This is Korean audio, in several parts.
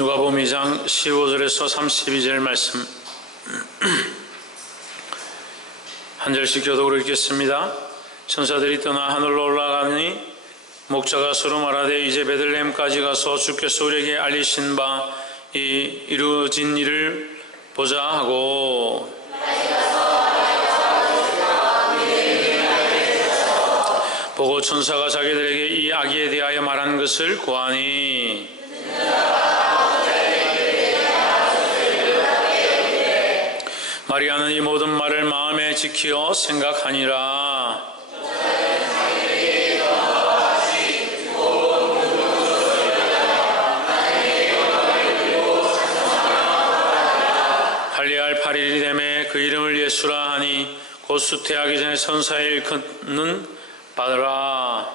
누가복음 2장 15절에서 32절 말씀 한 절씩 교독으로 읽겠습니다. 천사들이 떠나 하늘로 올라가니 목자가 서로 말하되 이제 베들레헴까지 가서 주께서 우리에게 알리신 바 이 이루어진 일을 보자 하고, 보고 천사가 자기들에게 이 아기에 대하여 말한 것을 고하니, 마리아는 이 모든 말을 마음에 지키어 생각하니라. 할례할 8일이 되매 그 이름을 예수라 하니 곧 수태하기 전에 선사에 일컫는 바더라.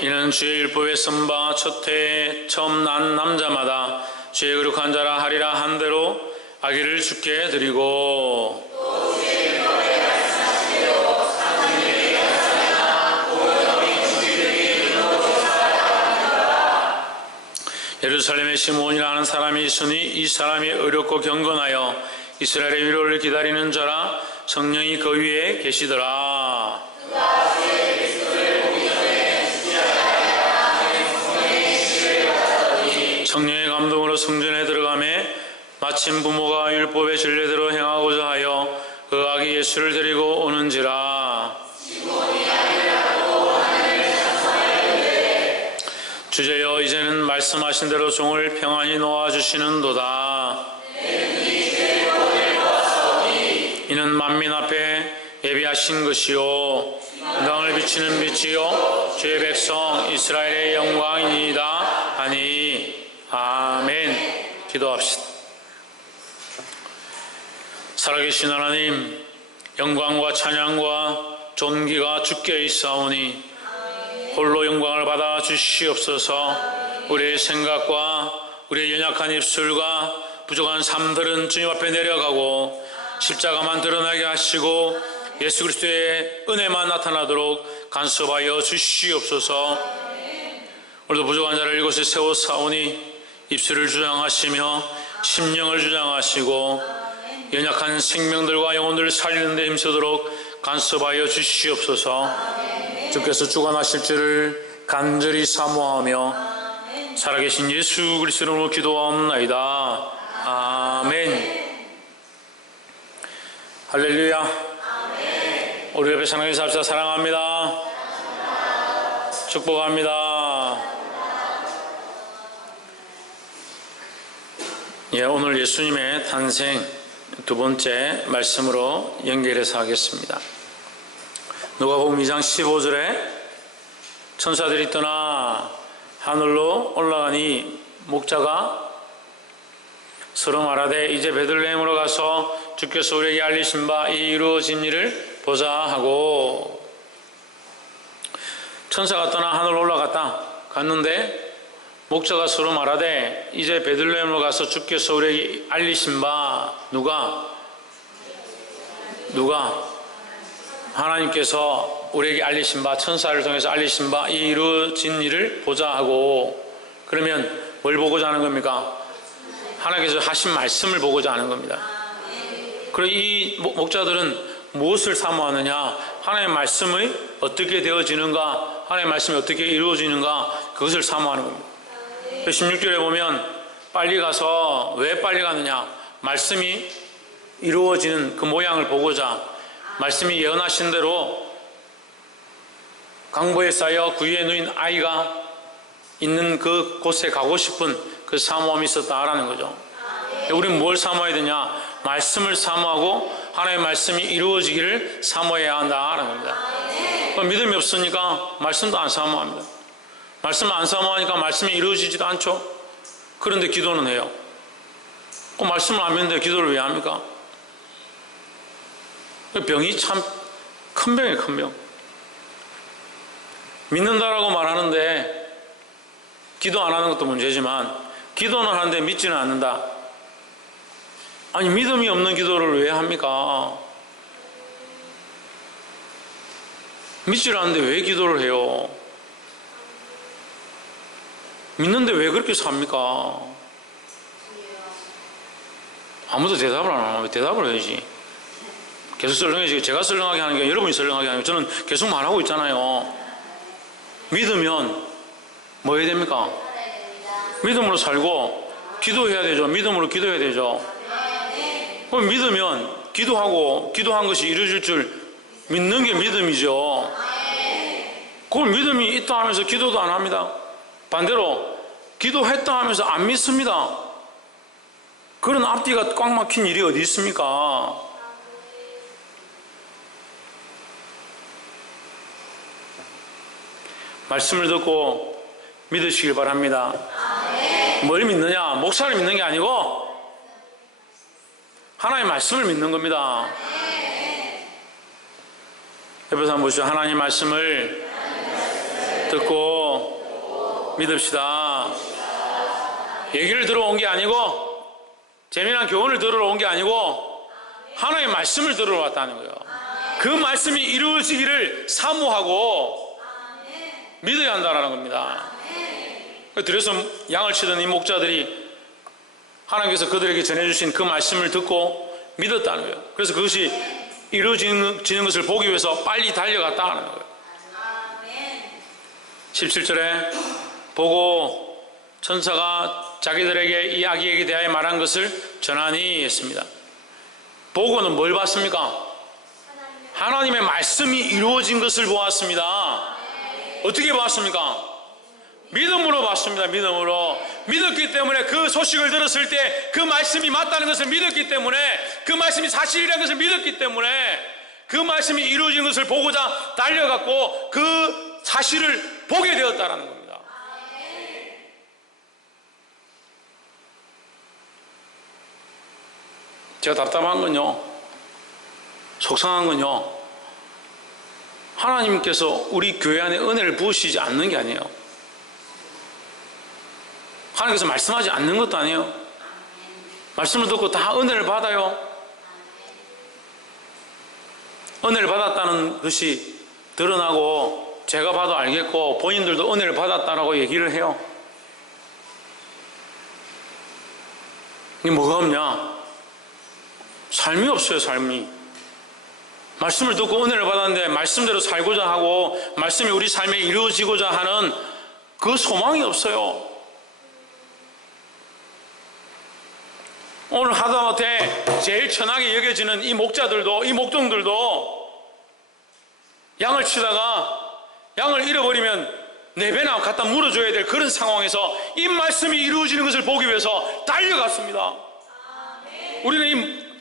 이는 주의 율법에 쓴 바 첫 해에 처음 난 남자마다 죄 거룩한 자라 하리라 한 대로 아기를 주께 드리고, 예루살렘에 시므온이라 하는 사람이 있으니 이 사람이 어렵고 경건하여 이스라엘의 위로를 기다리는 자라. 성령이 그 위에 계시더라. 성령의 감동으로 성전에 들어가매 마침 부모가 율법의 전례대로 행하고자 하여 그 아기 예수를 데리고 오는지라. 주제여 이제는 말씀하신 대로 종을 평안히 놓아주시는도다. 이는 만민 앞에 예비하신 것이요 땅을 비치는 빛이요 주의 백성 이스라엘의 영광이니이다 하니. 아멘. 기도합시다. 살아계신 하나님, 영광과 찬양과 존귀가 주께 있사오니 홀로 영광을 받아 주시옵소서. 우리의 생각과 우리의 연약한 입술과 부족한 삶들은 주님 앞에 내려가고 십자가만 드러나게 하시고 예수 그리스도의 은혜만 나타나도록 간섭하여 주시옵소서. 오늘도 부족한 자를 이곳에 세워 사오니 입술을 주장하시며 심령을 주장하시고 연약한 생명들과 영혼들을 살리는 데 힘쓰도록 간섭하여 주시옵소서. 주께서 주관하실 줄을 간절히 사모하며 살아계신 예수 그리스도 이름으로 기도하옵나이다. 아멘. 할렐루야. 우리 옆에 사랑하는 사람들 사랑합니다. 축복합니다. 오늘 예수님의 탄생 두 번째 말씀으로 연결해서 하겠습니다. 누가복음 2장 15절에 천사들이 떠나 하늘로 올라가니 목자가 서로 말하되 이제 베들레헴으로 가서 주께서 우리에게 알리신 바 이 이루어진 일을 보자 하고, 천사가 떠나 하늘로 올라갔다. 갔는데 목자가 서로 말하되 이제 베들레헴으로 가서 주께서 우리에게 알리신 바, 누가? 하나님께서 우리에게 알리신 바, 천사를 통해서 알리신 바 이 이루어진 일을 보자 하고, 그러면 뭘 보고자 하는 겁니까? 하나님께서 하신 말씀을 보고자 하는 겁니다. 그리고 이 목자들은 무엇을 사모하느냐? 하나님의 말씀이 어떻게 되어지는가? 하나님의 말씀이 어떻게 이루어지는가? 그것을 사모하는 겁니다. 16절에 보면 빨리 가서, 왜 빨리 가느냐? 말씀이 이루어지는 그 모양을 보고자, 말씀이 예언하신 대로 강보에 쌓여 구유에 누인 아이가 있는 그 곳에 가고 싶은 그 사모함이 있었다라는 거죠. 우리는 뭘 사모해야 되냐? 말씀을 사모하고 하나님의 말씀이 이루어지기를 사모해야 한다라는 겁니다. 믿음이 없으니까 말씀도 안 사모합니다. 말씀을 안 사모하니까 말씀이 이루어지지도 않죠. 그런데 기도는 해요. 말씀을 안 믿는데 기도를 왜 합니까? 병이 참 큰 병이에요. 큰 병. 믿는다라고 말하는데 기도 안 하는 것도 문제지만 기도는 하는데 믿지는 않는다. 아니, 믿음이 없는 기도를 왜 합니까? 믿질 않는데 왜 기도를 해요? 믿는데 왜 그렇게 삽니까? 아무도 대답을 안 하면 대답을 해야지. 계속 썰렁해지고, 제가 썰렁하게 하는 게 여러분이 썰렁하게 하는 게, 저는 계속 말하고 있잖아요. 믿으면 뭐 해야 됩니까? 믿음으로 살고 기도해야 되죠. 믿음으로 기도해야 되죠. 그럼 믿으면 기도하고 기도한 것이 이루어질 줄 믿는 게 믿음이죠. 그걸 믿음이 있다 하면서 기도도 안 합니다. 반대로 기도했다 하면서 안 믿습니다. 그런 앞뒤가 꽉 막힌 일이 어디 있습니까? 말씀을 듣고 믿으시길 바랍니다. 뭘 믿느냐? 목사를 믿는 게 아니고 하나님의 말씀을 믿는 겁니다. 옆에서 한번 보시죠. 하나님의 말씀을 듣고 믿읍시다. 얘기를 들어온 게 아니고 재미난 교훈을 들으러 온 게 아니고 하나님의 말씀을 들으러 왔다는 거예요. 그 말씀이 이루어지기를 사모하고 믿어야 한다는 겁니다. 그래서 양을 치던 이 목자들이 하나님께서 그들에게 전해주신 그 말씀을 듣고 믿었다는 거예요. 그래서 그것이 이루어지는 것을 보기 위해서 빨리 달려갔다는 거예요. 17절에 보고 천사가 자기들에게 이 아기에게 대하여 말한 것을 전하니 했습니다. 보고는 뭘 봤습니까? 하나님의 말씀이 이루어진 것을 보았습니다. 어떻게 봤습니까? 믿음으로 봤습니다. 믿음으로. 믿었기 때문에 그 소식을 들었을 때 그 말씀이 맞다는 것을 믿었기 때문에, 그 말씀이 사실이라는 것을 믿었기 때문에 그 말씀이 이루어진 것을 보고자 달려갔고 그 사실을 보게 되었다는 겁니다. 제가 답답한 건요, 속상한 건요, 하나님께서 우리 교회 안에 은혜를 부으시지 않는 게 아니에요. 하나님께서 말씀하지 않는 것도 아니에요. 말씀을 듣고 다 은혜를 받아요. 은혜를 받았다는 것이 드러나고 제가 봐도 알겠고 본인들도 은혜를 받았다라고 얘기를 해요. 이게 뭐가 없냐? 삶이 없어요. 삶이. 말씀을 듣고 은혜를 받았는데 말씀대로 살고자 하고 말씀이 우리 삶에 이루어지고자 하는 그 소망이 없어요. 오늘 하다못해 제일 천하게 여겨지는 이 목자들도, 이 목동들도 양을 치다가 양을 잃어버리면 4배나 갖다 물어줘야 될 그런 상황에서 이 말씀이 이루어지는 것을 보기 위해서 달려갔습니다. 우리는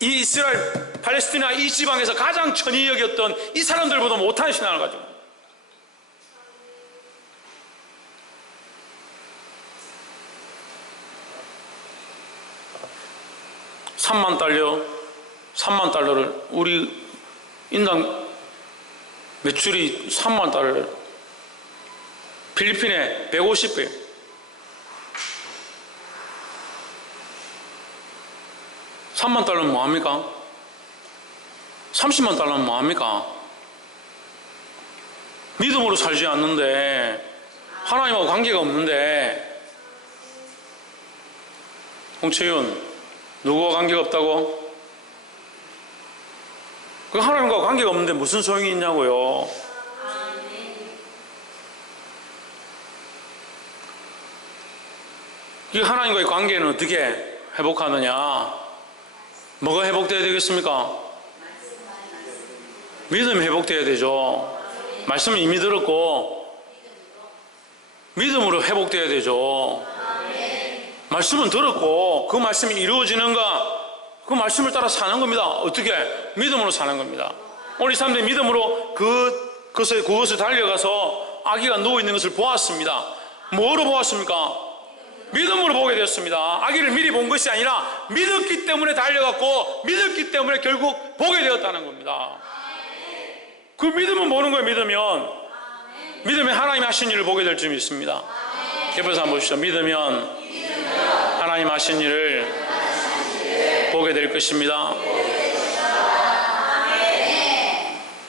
이 이스라엘, 팔레스티나 이 지방에서 가장 천히 여겼던 이 사람들보다 못한 신앙을 가지고 3만 달러를 우리 인당 매출이 3만 달러를 필리핀에 150배 3만 달러는 뭐합니까? 30만 달러는 뭐합니까? 믿음으로 살지 않는데 하나님하고 관계가 없는데 홍채윤 누구와 관계가 없다고? 그 하나님과 관계가 없는데 무슨 소용이 있냐고요. 이 하나님과의 관계는 어떻게 회복하느냐? 뭐가 회복돼야 되겠습니까? 믿음이 회복돼야 되죠. 말씀을 이미 들었고 믿음으로 회복돼야 되죠. 말씀은 들었고 그 말씀이 이루어지는가? 그 말씀을 따라 사는 겁니다. 어떻게? 믿음으로 사는 겁니다. 오늘 이 사람들이 믿음으로 그것을 달려가서 아기가 누워있는 것을 보았습니다. 뭐로 보았습니까? 믿음으로 보게 되었습니다. 아기를 미리 본 것이 아니라 믿었기 때문에 달려갔고 믿었기 때문에 결국 보게 되었다는 겁니다. 그 믿음은 보는 거예요. 믿으면 하나님이 하신 일을 보게 될 줄 믿습니다. 옆에서 한번 보시죠. 믿으면 하나님 하신 일을 보게 될 것입니다.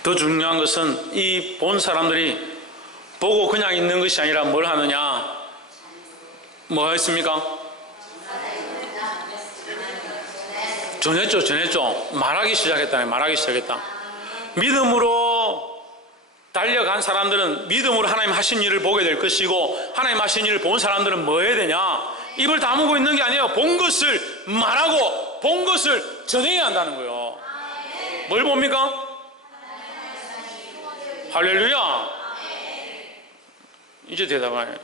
더 중요한 것은 이 본 사람들이 보고 그냥 있는 것이 아니라 뭘 하느냐? 뭐 했습니까? 전했죠. 말하기 시작했다. 믿음으로 달려간 사람들은 믿음으로 하나님 하신 일을 보게 될 것이고, 하나님 하신 일을 본 사람들은 뭐 해야 되냐? 입을 다물고 있는 게 아니에요. 본 것을 말하고 본 것을 전해야 한다는 거예요. 뭘 봅니까? 할렐루야. 이제 대답하네요.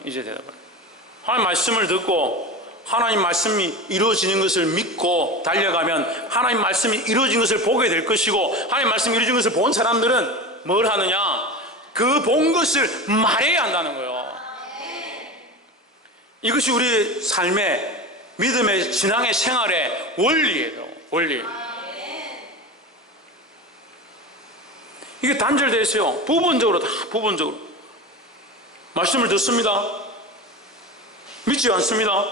하나님 말씀을 듣고 하나님 말씀이 이루어지는 것을 믿고 달려가면 하나님 말씀이 이루어진 것을 보게 될 것이고, 하나님 말씀이 이루어진 것을 본 사람들은 뭘 하느냐? 그 본 것을 말해야 한다는 거예요. 이것이 우리의 삶의 믿음의 신앙의 생활의 원리예요. 원리. 이게 단절되어 있어요. 부분적으로. 말씀을 듣습니다. 믿지 않습니다.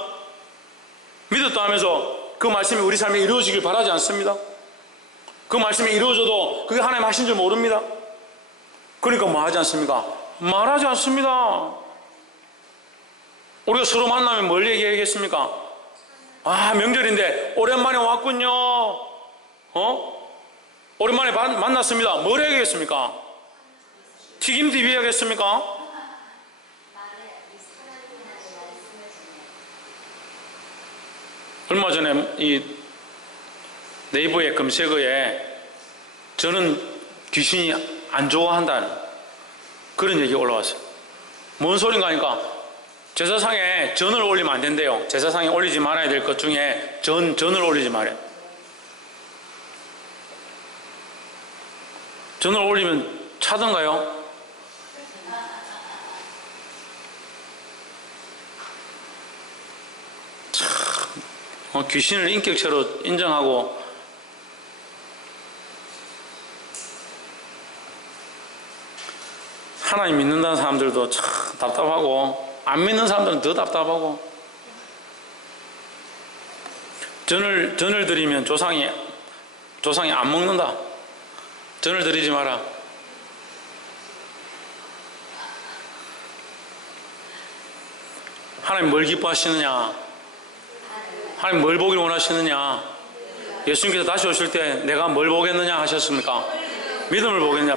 믿었다 하면서 그 말씀이 우리 삶에 이루어지길 바라지 않습니다. 그 말씀이 이루어져도 그게 하나님 하신 줄 모릅니다. 그러니까 뭐 하지 않습니까? 말하지 않습니다. 우리가 서로 만나면 뭘 얘기하겠습니까? 아, 명절인데 오랜만에 왔군요. 오랜만에 만났습니다. 뭘 얘기하겠습니까? 튀김 TV 하겠습니까? 얼마 전에 이 네이버의 검색어에 저는 귀신이 안 좋아한다는 그런 얘기가 올라왔어요. 뭔 소린가 하니까 제사상에 전을 올리면 안 된대요. 제사상에 올리지 말아야 될 것 중에 전을 올리지 말아요. 전을 올리면 차던가요? 귀신을 인격체로 인정하고 하나님 믿는다는 사람들도 참 답답하고, 안 믿는 사람들은 더 답답하고, 전을 드리면 조상이 안 먹는다. 전을 드리지 마라. 하나님 뭘 기뻐하시느냐? 하나님 뭘 보길 원하시느냐? 예수님께서 다시 오실 때 내가 뭘 보겠느냐 하셨습니까? 믿음을 보겠느냐?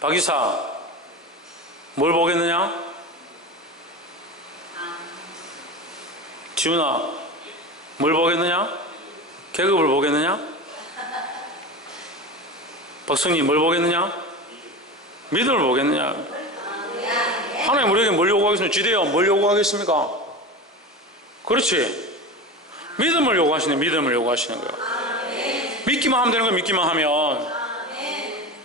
박이사 뭘 보겠느냐? 지훈아 뭘 보겠느냐? 계급을 보겠느냐? 박성희 뭘 보겠느냐? 믿음을 보겠느냐? 하나님 우리에게 뭘 요구하겠습니까? 지대요 뭘 요구하겠습니까? 그렇지. 믿음을 요구하시는 거예요. 믿기만 하면 되는 거예요. 믿기만 하면.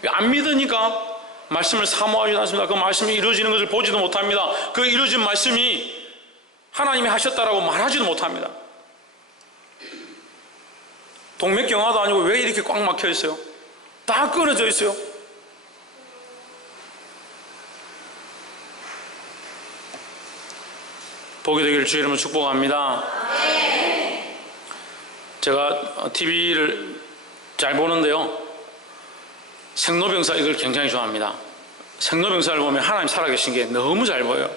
안 믿으니까 말씀을 사모하지 않습니다. 그 말씀이 이루어지는 것을 보지도 못합니다. 그 이루어진 말씀이 하나님이 하셨다라고 말하지도 못합니다. 동맥경화도 아니고 왜 이렇게 꽉 막혀 있어요? 다 끊어져 있어요. 복이 되기를 주의 이름으로 축복합니다. 제가 TV를 잘 보는데요, 생로병사 이걸 굉장히 좋아합니다. 생로병사를 보면 하나님 살아계신 게 너무 잘 보여요.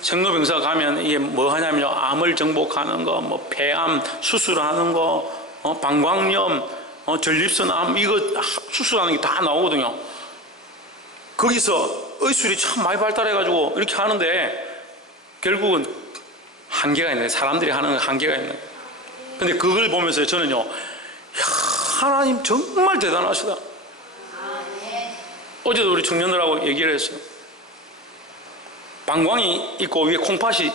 생로병사 가면 이게 뭐 하냐면요, 암을 정복하는 거, 뭐 폐암 수술하는 거, 방광염, 전립선암 이거 수술하는 게 다 나오거든요. 거기서 의술이 참 많이 발달해가지고 이렇게 하는데 결국은 한계가 있는 거예요. 사람들이 하는 한계가 있는 거예요. 근데 그걸 보면서 저는요, 야, 하나님 정말 대단하시다. 어제도 우리 청년들하고 얘기를 했어요. 방광이 있고 위에 콩팥이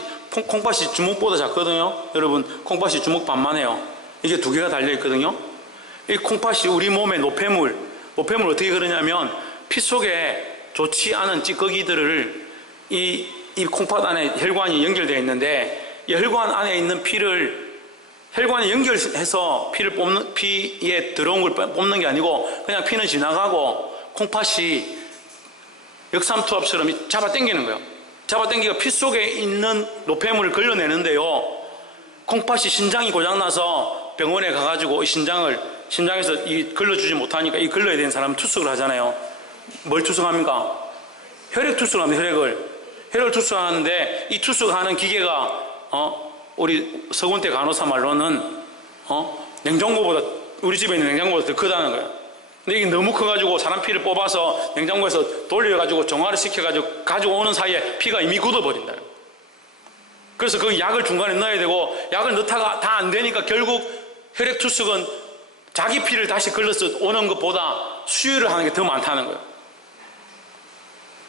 주먹보다 작거든요. 여러분, 콩팥이 주먹 반만 해요. 이게 두 개가 달려 있거든요. 이 콩팥이 우리 몸의 노폐물 어떻게 그러냐면 피 속에 좋지 않은 찌꺼기들을 이 콩팥 안에 혈관이 연결되어 있는데, 이 혈관 안에 있는 혈관에 연결해서 피에 들어온 걸 뽑는 게 아니고 그냥 피는 지나가고 콩팥이 역삼투압처럼 잡아 당기는 거예요. 잡아 당기가 피 속에 있는 노폐물을 걸러내는데요, 콩팥이 신장이 고장나서 병원에 가가지고 심장에서 이 걸러주지 못하니까 이 걸러야 되는 사람은 투석을 하잖아요. 뭘 투석합니까? 혈액 투석을 합니다. 혈액을 투석하는데 이 투석하는 기계가 우리 서군대 간호사 말로는 냉장고보다, 우리 집에 있는 냉장고보다 더 크다는 거예요. 근데 이게 너무 커가지고 사람 피를 뽑아서 냉장고에서 돌려가지고 정화를 시켜가지고 가지고 오는 사이에 피가 이미 굳어버린다. 그래서 그 약을 중간에 넣어야 되고, 약을 넣다가 다 안 되니까 결국 혈액 투석은 자기 피를 다시 걸러서 오는 것보다 수유를 하는 게 더 많다는 거예요.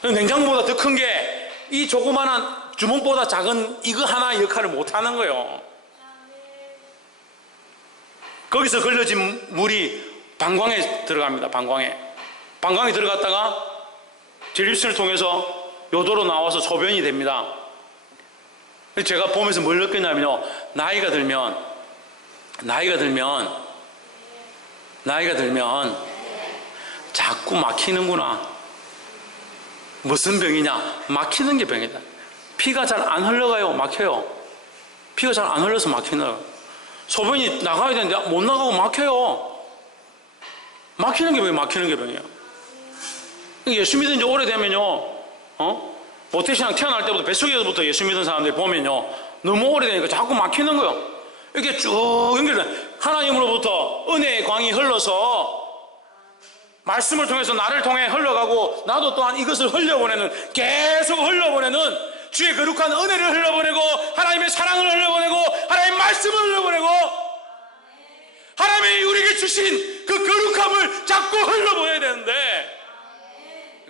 냉장고보다 더 큰 게 이 조그만한 주먹보다 작은 이거 하나 역할을 못하는 거예요. 거기서 걸러진 물이 방광에 들어갑니다. 방광에 들어갔다가 전립선을 통해서 요도로 나와서 소변이 됩니다. 제가 보면서 뭘 느꼈냐면요, 나이가 들면 자꾸 막히는구나. 무슨 병이냐? 막히는 게 병이다. 피가 잘 안 흘러가요. 막혀요. 피가 잘 안 흘러서 막히는 거예요. 소변이 나가야 되는데 못 나가고 막혀요. 막히는 게 병이에요. 예수 믿은 지 오래되면요, 모태신앙 태어날 때부터 뱃속에서부터 예수 믿은 사람들 보면요, 너무 오래되니까 자꾸 막히는 거예요. 이렇게 쭉 연결돼. 하나님으로부터 은혜의 광이 흘러서 말씀을 통해서 나를 통해 흘러가고, 나도 또한 이것을 흘려보내는, 계속 흘려보내는 주의 거룩한 은혜를 흘려보내고, 하나님의 사랑을 흘려보내고, 하나님의 말씀을 흘려보내고, 하나님이 우리에게 주신 그 거룩함을 자꾸 흘려보내야 되는데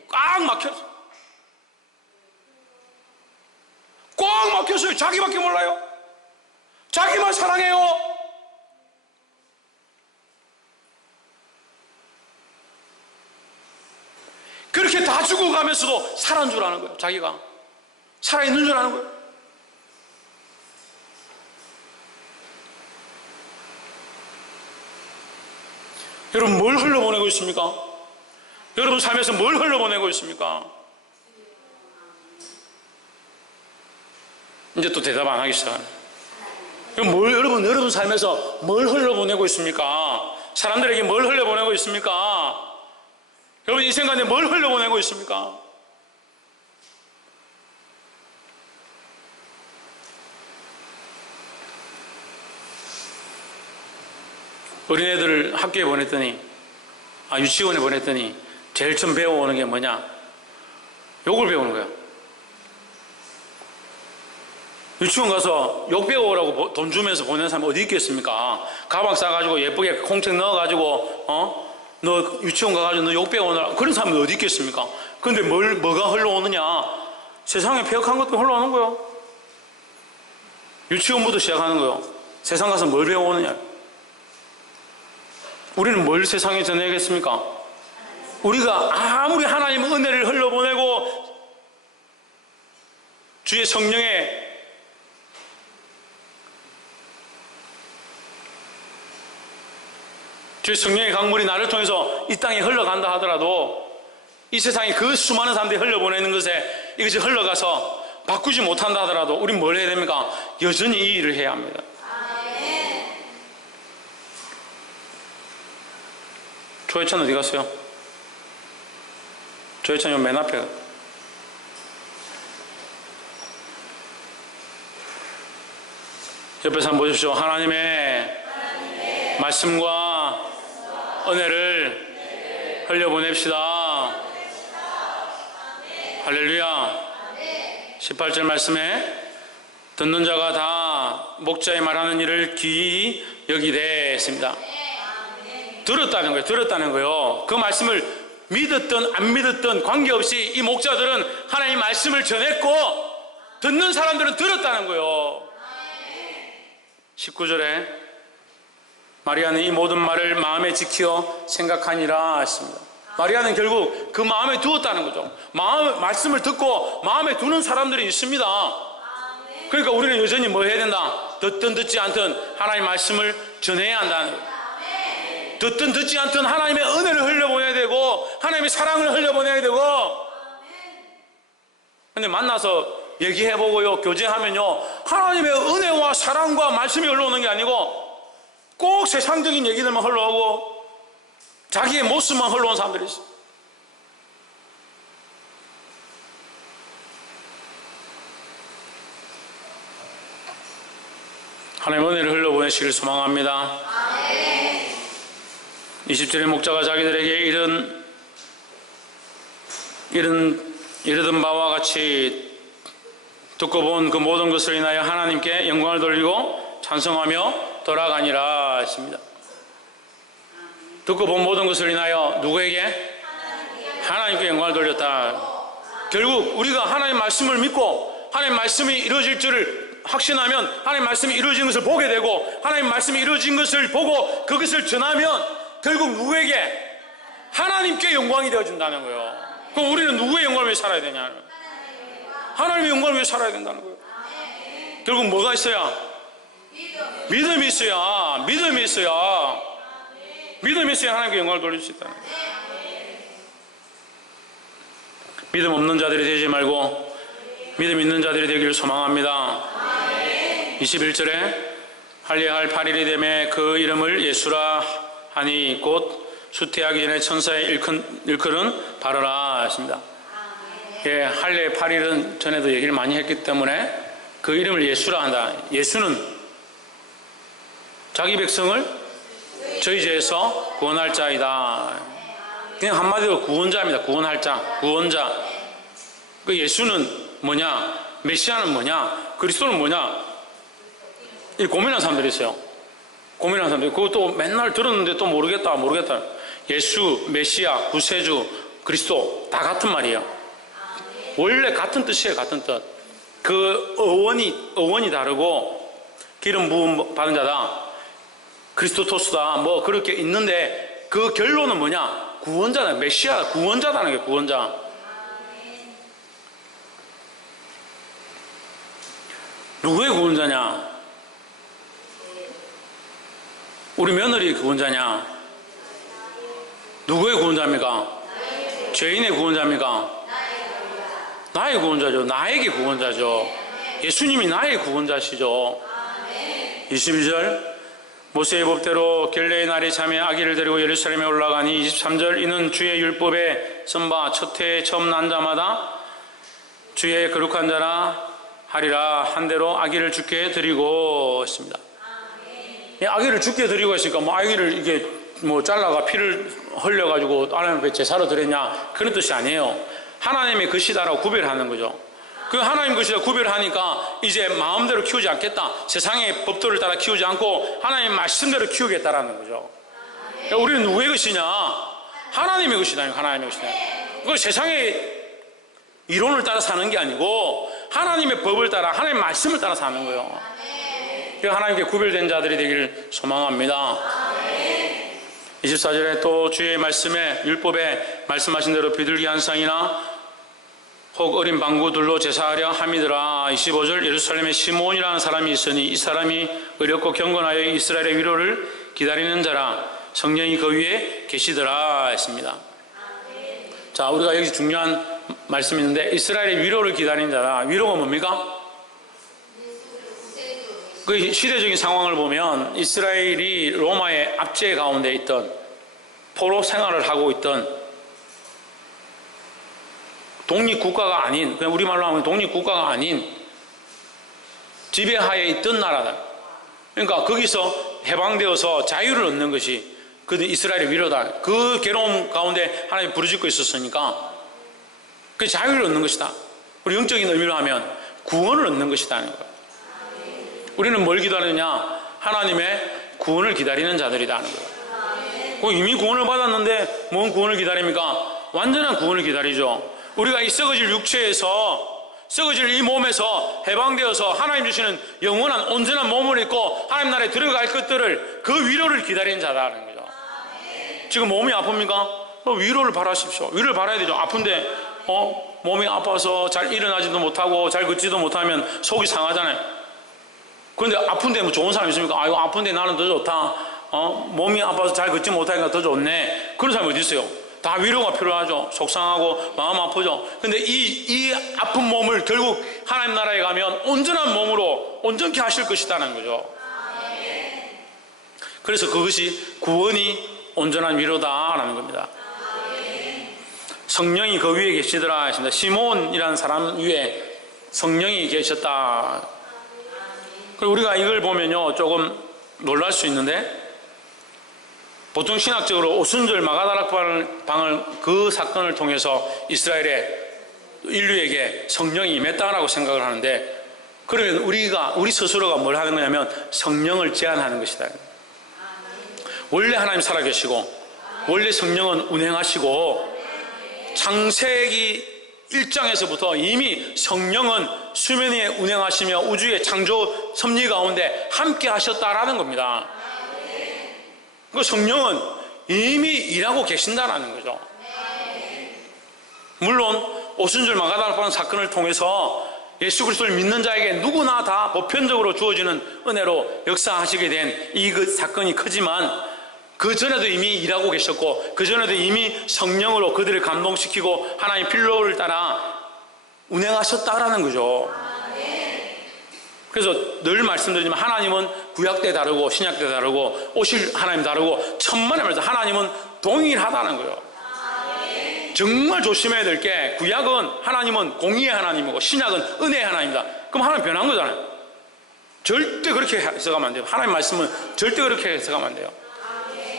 꽉 막혔어요. 꽉 막혔어요. 자기밖에 몰라요. 자기만 사랑해요. 그렇게 다 죽어가면서도 살아있는 줄 아는 거예요. 자기가 살아있는 줄 아는 거예요. 여러분, 뭘 흘려보내고 있습니까? 여러분 삶에서 뭘 흘려보내고 있습니까? 이제 또 대답 안 하기 시작하네. 여러분 삶에서 뭘 흘려보내고 있습니까? 사람들에게 뭘 흘려보내고 있습니까? 여러분 인생 가운데 뭘 흘려보내고 있습니까? 어린애들을 학교에 보냈더니, 유치원에 보냈더니 제일 처음 배워오는 게 뭐냐? 욕을 배우는 거야. 유치원 가서 욕 배워오라고 돈 주면서 보내는 사람이 어디 있겠습니까? 가방 싸가지고 예쁘게 콩책 넣어가지고 너 유치원 가가지고 너 욕 배워오느라, 그런 사람이 어디 있겠습니까? 근데 뭐가 흘러오느냐? 세상에 폐역한 것도 흘러오는 거예요. 유치원부터 시작하는 거예요. 세상 가서 뭘 배워오느냐? 우리는 뭘 세상에 전해야겠습니까? 우리가 아무리 하나님의 은혜를 흘려보내고 주의 성령의 강물이 나를 통해서 이 땅에 흘러간다 하더라도, 이 세상에 그 수많은 사람들이 흘려보내는 것에 이것이 흘러가서 바꾸지 못한다 하더라도 우리는 뭘 해야 됩니까? 여전히 이 일을 해야 합니다. 조혜찬 어디 갔어요? 조혜찬 요 맨 앞에. 옆에서 한번 보십시오. 하나님의 말씀과 은혜를 흘려보냅시다. 할렐루야. 18절 말씀에 듣는 자가 다 목자의 말하는 일을 귀히 여기되 했습니다. 들었다는 거예요. 그 말씀을 믿었든 안 믿었든 관계없이 이 목자들은 하나님의 말씀을 전했고, 듣는 사람들은 들었다는 거예요. 19절에 마리아는 이 모든 말을 마음에 지켜 생각하니라 했습니다. 마리아는 결국 그 마음에 두었다는 거죠. 말씀을 듣고 마음에 두는 사람들이 있습니다. 그러니까 우리는 여전히 뭐 해야 된다? 듣든 듣지 않든 하나님의 말씀을 전해야 한다는 거예요. 듣든 듣지 않든 하나님의 은혜를 흘려보내야 되고, 하나님의 사랑을 흘려보내야 되고. 근데 만나서 얘기해보고요, 교제하면요, 하나님의 은혜와 사랑과 말씀이 흘러오는 게 아니고 꼭 세상적인 얘기들만 흘러오고 자기의 모습만 흘러온 사람들이 있어요. 하나님의 은혜를 흘러보내시길 소망합니다. 20절의 목자가 자기들에게 이르던 바와 같이 듣고 본 그 모든 것을 인하여 하나님께 영광을 돌리고 찬송하며 돌아가니라 했습니다. 듣고 본 모든 것을 인하여 누구에게? 하나님께 영광을 돌렸다. 결국 우리가 하나님 말씀을 믿고 하나님 말씀이 이루어질 줄을 확신하면 하나님 말씀이 이루어진 것을 보게 되고 하나님 말씀이 이루어진 것을 보고 그것을 전하면 결국 누구에게? 하나님께 영광이 되어준다는 거예요. 그럼 우리는 누구의 영광을 위해 살아야 되냐? 하나님의 영광을 위해 살아야 된다는 거예요. 결국 뭐가 있어야? 믿음이 있어야 하나님께 영광을 돌릴 수 있다는 거예요. 믿음 없는 자들이 되지 말고 믿음 있는 자들이 되기를 소망합니다. 21절에 할례할 8일이 되매 그 이름을 예수라 하니 곧 수태하기 전에 천사의 일컬은 바로라 했습니다. 예, 할례 8일은 전에도 얘기를 많이 했기 때문에 그 이름을 예수라 한다. 예수는 자기 백성을 저희 죄에서 구원할 자이다. 그냥 한마디로 구원자입니다. 구원할 자, 구원자. 그 예수는 뭐냐? 메시아는 뭐냐? 그리스도는 뭐냐? 이 고민하는 사람들이 있어요. 고민하는 사람들이. 그것도 맨날 들었는데 또 모르겠다. 예수, 메시아, 구세주, 그리스도 다 같은 말이에요. 원래 같은 뜻이에요. 같은 뜻. 그 어원이 다르고 기름 부음 받은 자다. 그리스도토스다. 뭐 그렇게 있는데 그 결론은 뭐냐? 구원자다. 메시아, 구원자다는 게 구원자. 누구의 구원자냐? 우리 며느리의 구원자냐? 누구의 구원자입니까? 죄인의 구원자입니까? 나의 구원자죠. 나에게 구원자죠. 예수님이 나의 구원자시죠. 22절 모세의 법대로 결례의 날이 참에 아기를 데리고 예루살렘에 올라가니 23절 이는 주의 율법에 선바 첫 해에 처음 난 자마다 주의 거룩한 자라 하리라 한 대로 아기를 주께 드리고 했습니다. 아기를 주께 드리고 했으니까 뭐 아기를 이게 뭐 잘라가 피를 흘려가지고 하나님 앞에 제사로 드렸냐 그런 뜻이 아니에요. 하나님의 것이다라고 구별하는 거죠. 그 하나님 것이다 구별하니까 이제 마음대로 키우지 않겠다. 세상의 법도를 따라 키우지 않고 하나님 말씀대로 키우겠다라는 거죠. 그러니까 우리는 누구의 것이냐? 하나님의 것이다. 하나님의 것이다. 그 세상의 이론을 따라 사는 게 아니고 하나님의 법을 따라 하나님의 말씀을 따라 사는 거예요. 그러니까 하나님께 구별된 자들이 되기를 소망합니다. 24절에 또 주의 말씀에 율법에 말씀하신 대로 비둘기 한 쌍이나 혹 어린 방구들로 제사하려 함이더라. 25절 예루살렘에 시몬이라는 사람이 있으니 이 사람이 어렵고 경건하여 이스라엘의 위로를 기다리는 자라 성령이 그 위에 계시더라 했습니다. 자, 우리가 여기 중요한 말씀이 있는데 이스라엘의 위로를 기다리는 자라. 위로가 뭡니까? 그 시대적인 상황을 보면 이스라엘이 로마의 압제 가운데 있던 포로 생활을 하고 있던 독립국가가 아닌, 그냥 우리말로 하면 독립국가가 아닌 지배하에 있던 나라다. 그러니까 거기서 해방되어서 자유를 얻는 것이 그 이스라엘의 위로다. 그 괴로움 가운데 하나님이 부르짖고 있었으니까 그 자유를 얻는 것이다. 우리 영적인 의미로 하면 구원을 얻는 것이다 하는 거예요. 우리는 뭘 기다리느냐? 하나님의 구원을 기다리는 자들이다 하는 거예요. 이미 구원을 받았는데 뭔 구원을 기다립니까? 완전한 구원을 기다리죠. 우리가 이 썩어질 육체에서 썩어질 이 몸에서 해방되어서 하나님 주시는 영원한 온전한 몸을 입고 하나님 나라에 들어갈 것들을 그 위로를 기다리는 자라는 거죠. 지금 몸이 아픕니까? 위로를 바라십시오. 위로를 바라야 되죠. 아픈데 몸이 아파서 잘 일어나지도 못하고 잘 걷지도 못하면 속이 상하잖아요. 그런데 아픈데 뭐 좋은 사람 있습니까? 아이고 아픈데 나는 더 좋다. 몸이 아파서 잘 걷지 못하니까 더 좋네. 그런 사람이 어디 있어요? 다 위로가 필요하죠. 속상하고 마음 아프죠. 근데 이 아픈 몸을 결국 하나님 나라에 가면 온전한 몸으로 온전케 하실 것이다는 거죠. 그래서 그것이 구원이 온전한 위로다라는 겁니다. 성령이 그 위에 계시더라 했습니다. 시몬이라는 사람 위에 성령이 계셨다. 그리고 우리가 이걸 보면요 조금 놀랄 수 있는데, 보통 신학적으로 오순절 마가다락방을 그 사건을 통해서 이스라엘의 인류에게 성령이 임했다라고 생각을 하는데, 그러면 우리 스스로가 뭘 하는 거냐면 성령을 제한하는 것이다. 원래 하나님 살아계시고 원래 성령은 운행하시고, 창세기 1장에서부터 이미 성령은 수면 위에 운행하시며 우주의 창조 섭리 가운데 함께 하셨다라는 겁니다. 그 성령은 이미 일하고 계신다라는 거죠. 물론 오순절 마가다락방 사건을 통해서 예수 그리스도를 믿는 자에게 누구나 다 보편적으로 주어지는 은혜로 역사하시게 된 이 그 사건이 크지만, 그 전에도 이미 일하고 계셨고, 그 전에도 이미 성령으로 그들을 감동시키고 하나님의 필요를 따라 운행하셨다라는 거죠. 그래서 늘 말씀드리지만 하나님은 구약 때 다르고 신약 때 다르고 오실 하나님 다르고, 천만에 말해서 하나님은 동일하다는 거예요. 정말 조심해야 될 게, 구약은 하나님은 공의의 하나님이고 신약은 은혜의 하나님이다. 그럼 하나님 변한 거잖아요. 절대 그렇게 해석하면 안 돼요. 하나님 말씀은 절대 그렇게 해석하면 안 돼요.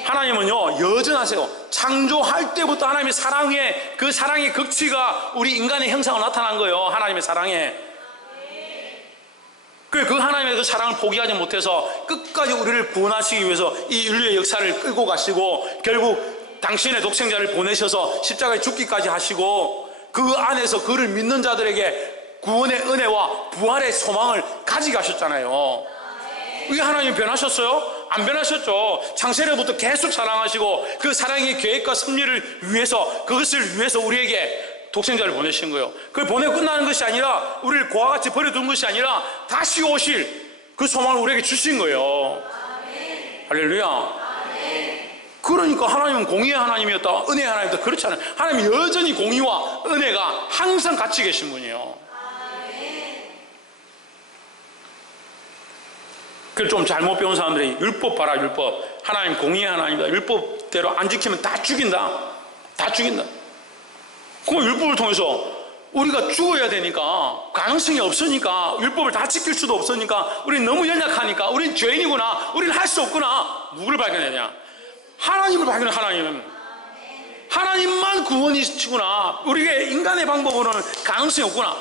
하나님은요 여전하세요. 창조할 때부터 하나님의 사랑에, 그 사랑의 극치가 우리 인간의 형상으로 나타난 거예요. 하나님의 사랑에. 그 하나님의 그 사랑을 포기하지 못해서 끝까지 우리를 구원하시기 위해서 이 인류의 역사를 끌고 가시고, 결국 당신의 독생자를 보내셔서 십자가에 죽기까지 하시고, 그 안에서 그를 믿는 자들에게 구원의 은혜와 부활의 소망을 가지게 하셨잖아요. 왜 하나님이 변하셨어요? 안 변하셨죠. 창세로부터 계속 사랑하시고 그 사랑의 계획과 섭리를 위해서, 그것을 위해서 우리에게 독생자를 보내신 거예요. 그걸 보내고 끝나는 것이 아니라, 우리를 고와 같이 버려둔 것이 아니라 다시 오실 그 소망을 우리에게 주신 거예요. 할렐루야. 그러니까 하나님은 공의의 하나님이었다, 은혜의 하나님이었다, 그렇지 않아요. 하나님은 여전히 공의와 은혜가 항상 같이 계신 분이에요. 그걸 좀 잘못 배운 사람들이 율법 봐라, 율법. 하나님 공의의 하나님이다. 율법대로 안 지키면 다 죽인다. 다 죽인다. 그럼 율법을 통해서 우리가 죽어야 되니까, 가능성이 없으니까, 율법을 다 지킬 수도 없으니까, 우리는 너무 연약하니까, 우리는 죄인이구나, 우리는 할 수 없구나. 누구를 발견하냐? 하나님을 발견해. 하나님만 구원이시구나. 우리의 인간의 방법으로는 가능성이 없구나.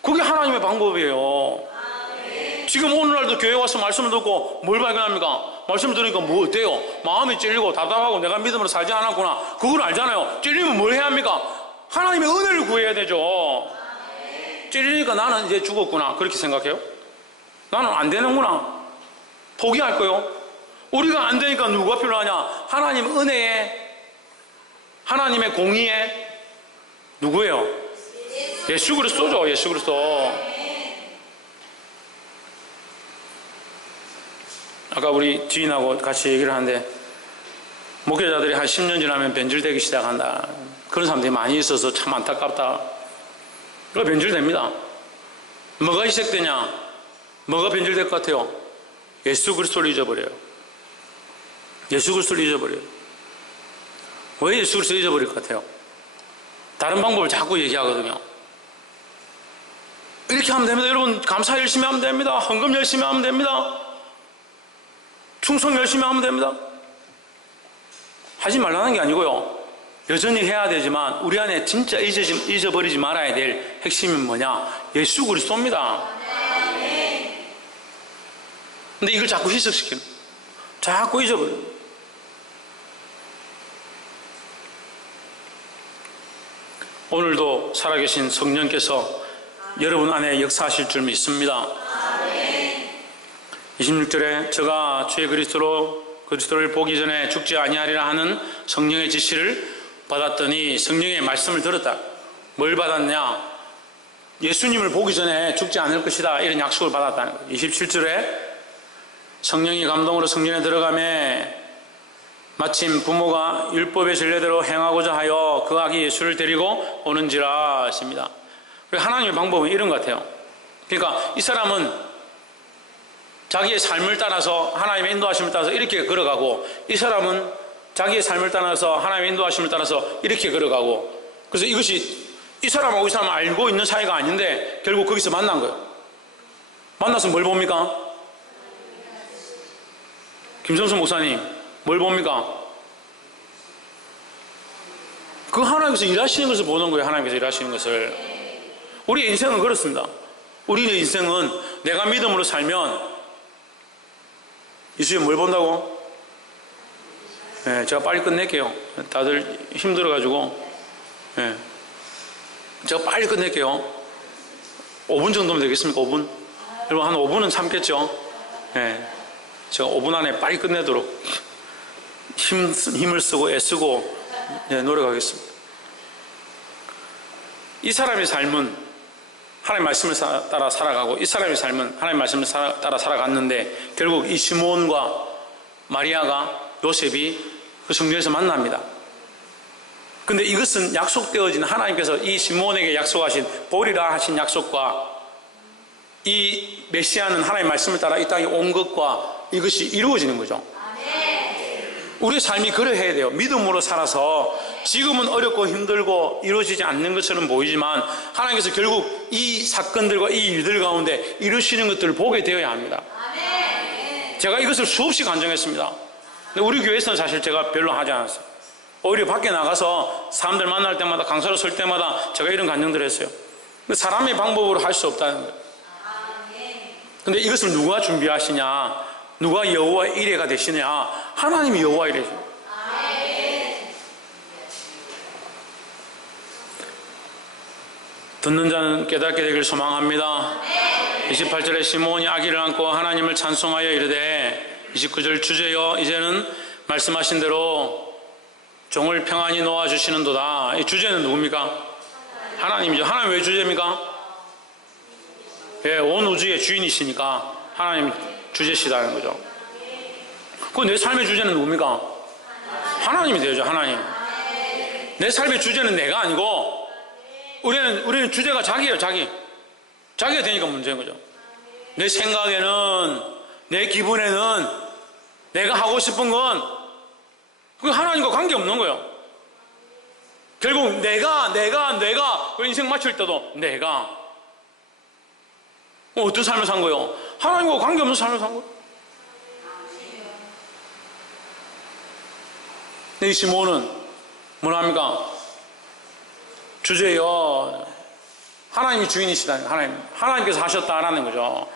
그게 하나님의 방법이에요. 지금 오늘날도 교회 와서 말씀을 듣고 뭘 발견합니까? 말씀을 들으니까 뭐 어때요? 마음이 찔리고 답답하고 내가 믿음으로 살지 않았구나. 그걸 알잖아요. 찔리면 뭘 해야 합니까? 하나님의 은혜를 구해야 되죠. 찔리니까 나는 이제 죽었구나, 그렇게 생각해요? 나는 안 되는구나, 포기할 거요? 우리가 안 되니까 누가 필요하냐? 하나님 은혜에, 하나님의 공의에 누구예요? 예수 그리스도죠. 예수 그리스도. 아까 우리 지인하고 같이 얘기를 하는데, 목회자들이 한 10년 지나면 변질되기 시작한다, 그런 사람들이 많이 있어서 참 안타깝다. 그거 변질됩니다. 뭐가 시작되냐? 뭐가 변질될 것 같아요? 예수 그리스도를 잊어버려요. 예수 그리스도를 잊어버려요. 왜 예수 그리스도를 잊어버릴 것 같아요? 다른 방법을 자꾸 얘기하거든요. 이렇게 하면 됩니다. 여러분, 감사 열심히 하면 됩니다. 헌금 열심히 하면 됩니다. 충성 열심히 하면 됩니다. 하지 말라는 게 아니고요, 여전히 해야 되지만 우리 안에 진짜 잊어버리지 말아야 될 핵심은 뭐냐? 예수 그리스도입니다. 근데 이걸 자꾸 희석시키는, 자꾸 잊어버려요. 오늘도 살아계신 성령께서 여러분 안에 역사하실 줄 믿습니다. 26절에 저가 주의 그리스도를 보기 전에 죽지 아니하리라 하는 성령의 지시를 받았더니, 성령의 말씀을 들었다. 뭘 받았냐? 예수님을 보기 전에 죽지 않을 것이다, 이런 약속을 받았다는 거예요. 27절에 성령이 감동으로 성전에 들어가매 마침 부모가 율법의 전례대로 행하고자 하여 그 아기 예수를 데리고 오는지라 하십니다. 하나님의 방법은 이런 것 같아요. 그러니까 이 사람은 자기의 삶을 따라서 하나님의 인도하심을 따라서 이렇게 걸어가고, 이 사람은 자기의 삶을 따라서 하나님의 인도하심을 따라서 이렇게 걸어가고, 그래서 이것이 이 사람하고 이 사람은 알고 있는 사이가 아닌데 결국 거기서 만난 거예요. 만나서 뭘 봅니까? 김성수 목사님, 뭘 봅니까? 그 하나님께서 일하시는 것을 보는 거예요. 하나님께서 일하시는 것을. 우리의 인생은 그렇습니다. 우리의 인생은 내가 믿음으로 살면, 이수연 뭘 본다고? 네, 제가 빨리 끝낼게요. 다들 힘들어가지고. 네. 제가 빨리 끝낼게요. 5분 정도면 되겠습니까? 5분? 여러분 한 5분은 참겠죠? 네. 제가 5분 안에 빨리 끝내도록 힘을 쓰고 애쓰고 노력하겠습니다. 이 사람의 삶은 하나님의 말씀을 따라 살아가고, 이 사람의 삶은 하나님의 말씀을 따라 살아갔는데 결국 이 시몬과 마리아가, 요셉이 그 성전에서 만납니다. 근데 이것은 약속되어진, 하나님께서 이 시몬에게 약속하신, 보리라 하신 약속과 이 메시아는 하나님의 말씀을 따라 이 땅에 온 것과 이것이 이루어지는 거죠. 우리의 삶이 그러해야 돼요. 믿음으로 살아서 지금은 어렵고 힘들고 이루어지지 않는 것처럼 보이지만 하나님께서 결국 이 사건들과 이 일들 가운데 이루시는 것들을 보게 되어야 합니다. 제가 이것을 수없이 간증했습니다. 근데 우리 교회에서는 사실 제가 별로 하지 않았어요. 오히려 밖에 나가서 사람들 만날 때마다, 강사로 설 때마다 제가 이런 간증들을 했어요. 근데 사람의 방법으로 할 수 없다는 거예요. 근데 이것을 누가 준비하시냐, 누가 여호와의 일해가 되시냐? 하나님이 여호와의 일해죠. 듣는 자는 깨닫게 되길 소망합니다. 28절에 시몬이 아기를 안고 하나님을 찬송하여 이르되, 29절 주제여 이제는 말씀하신 대로 종을 평안히 놓아주시는도다. 이 주제는 누굽니까? 하나님이죠. 하나님 왜 주제입니까? 예, 온 우주의 주인이시니까 하나님 주제시다는 거죠. 그 내 삶의 주제는 누굽니까? 하나님이 되죠. 하나님. 내 삶의 주제는 내가 아니고 우리는 주제가 자기예요. 자기가 되니까 문제인 거죠. 내 생각에는, 내 기분에는, 내가 하고 싶은 건 그 하나님과 관계없는 거예요. 결국 내가 인생 마칠 때도 내가 어떤 삶을 산 거예요? 하나님과 관계없는 삶을 산 거예요. 이 시몬은 뭐라 합니까? 주제여, 하나님이 주인이시다는, 하나님께서 하셨다라는 거죠.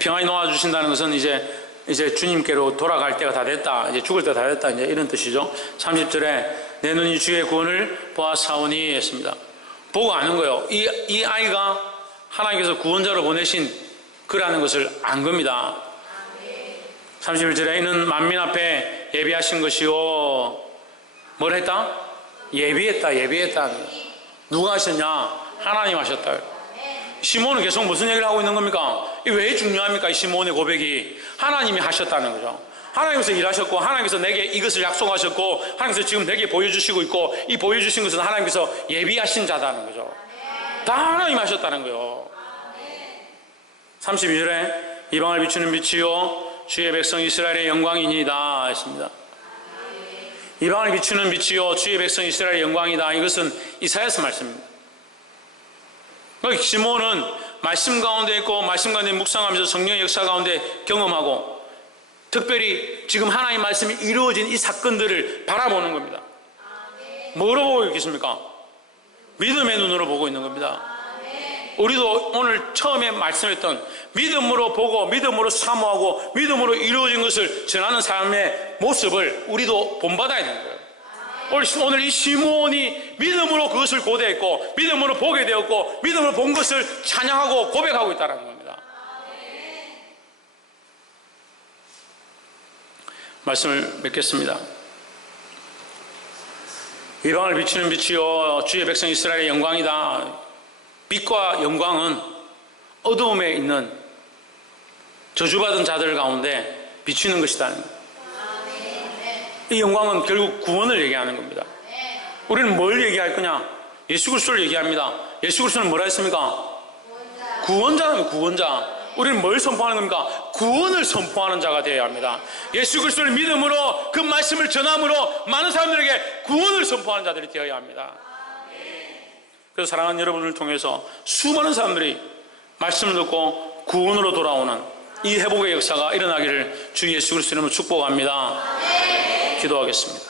평안히 놓아주신다는 것은 이제 주님께로 돌아갈 때가 다 됐다, 이제 죽을 때가 다 됐다, 이제 이런 뜻이죠. 30절에 내 눈이 주의 구원을 보았사오니 했습니다. 보고 아는 거예요. 이 아이가 하나님께서 구원자로 보내신 그라는 것을 안 겁니다. 31절에 이는 만민 앞에 예비하신 것이요. 뭘 했다? 예비했다. 누가 하셨냐? 하나님 하셨다. 시몬은 계속 무슨 얘기를 하고 있는 겁니까? 왜 중요합니까? 이 시몬의 고백이 하나님이 하셨다는 거죠. 하나님께서 일하셨고, 하나님께서 내게 이것을 약속하셨고, 하나님께서 지금 내게 보여주시고 있고, 이 보여주신 것은 하나님께서 예비하신 자다는 거죠. 다 하나님 하셨다는 거예요. 32절에 이방을 비추는 빛이요 주의 백성 이스라엘의 영광이니이다 했습니다. 이방을 비추는 빛이요 주의 백성 이스라엘의 영광이다. 이것은 이사야서 말씀입니다. 시몬은 말씀 가운데 있고, 말씀 가운데 묵상하면서 성령의 역사 가운데 경험하고, 특별히 지금 하나님의 말씀이 이루어진 이 사건들을 바라보는 겁니다. 뭐로 보고 있겠습니까? 믿음의 눈으로 보고 있는 겁니다. 우리도 오늘 처음에 말씀했던 믿음으로 보고, 믿음으로 사모하고, 믿음으로 이루어진 것을 전하는 삶의 모습을 우리도 본받아야 되는 거예요. 오늘 이 시몬이 믿음으로 그것을 고대했고, 믿음으로 보게 되었고, 믿음으로 본 것을 찬양하고 고백하고 있다는 겁니다. 말씀을 맺겠습니다. 이방을 비추는 빛이요 주의 백성 이스라엘의 영광이다. 빛과 영광은 어두움에 있는 저주받은 자들 가운데 비추는 것이다. 이 영광은 결국 구원을 얘기하는 겁니다. 우리는 뭘 얘기할 거냐? 예수 그리스도를 얘기합니다. 예수 그리스도는 뭐라 했습니까? 구원자는 구원자. 우리는 뭘 선포하는 겁니까? 구원을 선포하는 자가 되어야 합니다. 예수 그리스도를 믿음으로 그 말씀을 전함으로 많은 사람들에게 구원을 선포하는 자들이 되어야 합니다. 그래서 사랑하는 여러분을 통해서 수많은 사람들이 말씀을 듣고 구원으로 돌아오는 이 회복의 역사가 일어나기를 주 예수 그리스도 이름으로 축복합니다. 기도하겠습니다.